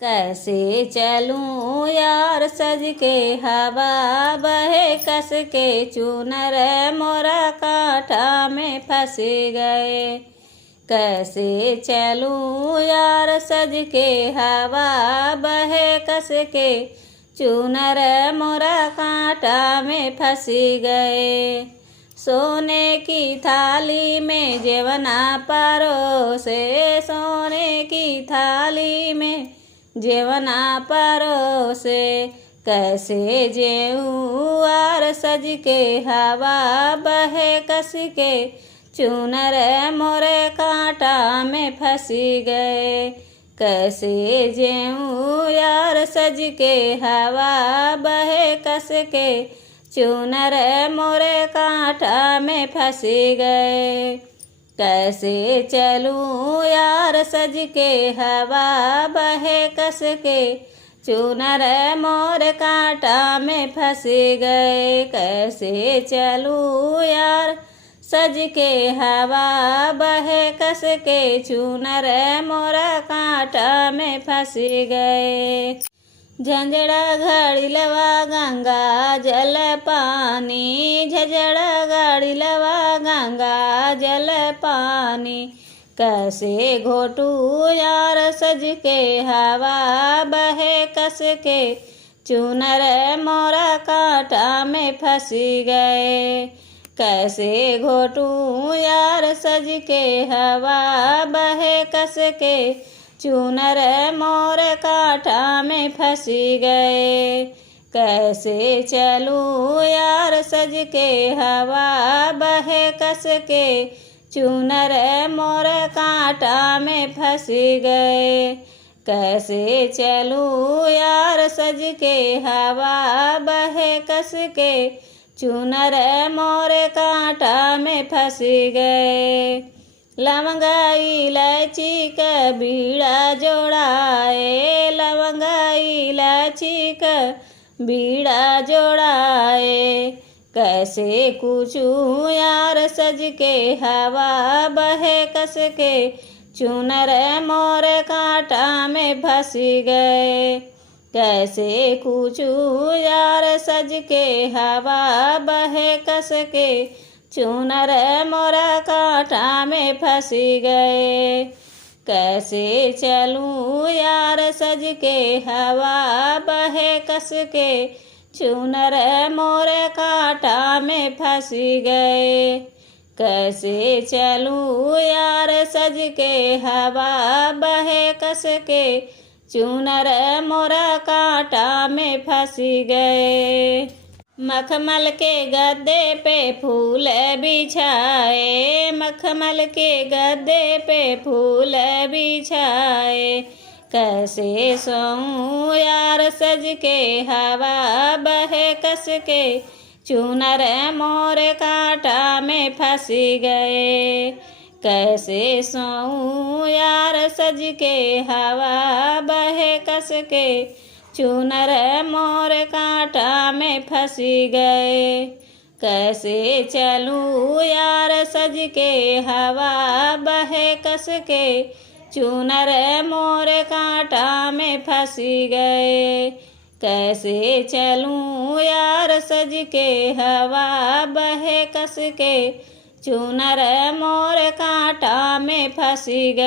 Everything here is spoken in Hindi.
कैसे चलूं यार सज के हवा बहे कस के चूनर मोरा कांटा में फंस गए। कैसे चलूं यार सज के हवा बहे कस के चूनर मोरा कांटा में फंस गए। सोने की थाली में जेवना परोसे, सोने की थाली में जेवना परोसे। कैसे जेऊं यार सज के हवा बहे कस के चूनर मोरे कांटा में फंस गए। कैसे जेऊं यार सज के हवा बहे कस के चूनर मोरे कांटा में फंस गए। कैसे चलूं यार सज के हवा बहे कस के चूनर मोर कांटा में फंस गए। कैसे चलूं यार सज के हवा बहे कस के चूनर मोरा कांटा में फंस गए। झंझड़ा घड़िलवा गंगा जल पानी, झंझड़ा घड़िलवा गंगा जल पानी। कैसे घोटू यार सज के हवा बहे कस के चूनर मोरा कांटा में फंस गए। कैसे घोटू यार सज के हवा बहे कस के चूनर मोर कांटा में फंस गए। कैसे चलूं यार सज के हवा बहे कस के चूनर मोर कांटा में फंस गए। कैसे चलूं यार सज के हवा बहे कस के चूनर मोर कांटा में फंस गए। लवंगा इलायची का बीड़ा जोड़ाए, लवंगा इलायची का बीड़ा जोड़ाए। कैसे कूचूं यार सज के हवा बहे कस के चूनर मोर कांटा में फंस गए। कैसे कूचूं यार सज के हवा बहे कस के चूनर मोरा कांटा में फंस गए। कैसे चलूं यार सज के हवा बहे कस के चूनर मोरे कांटा में फंस गए। कैसे चलूं यार सज के हवा बहे कस के चूनर मोरा कांटा में फंस गए। मखमल के गद्दे पे फूल बिछाए, मखमल के गद्दे पे फूल बिछाए। कैसे सोऊं यार सज के हवा बहे कस के चूनर मोर कांटा में फंस गए। कैसे सोऊं यार सज के हवा बहे कस के चूनर मोर कांटा में फंस गए। कैसे चलूं यार सज के हवा बहे कस के चूनर मोर कांटा में फंस गए। कैसे चलूं यार सज के हवा बहे कस के चूनर मोर कांटा में फंस गए।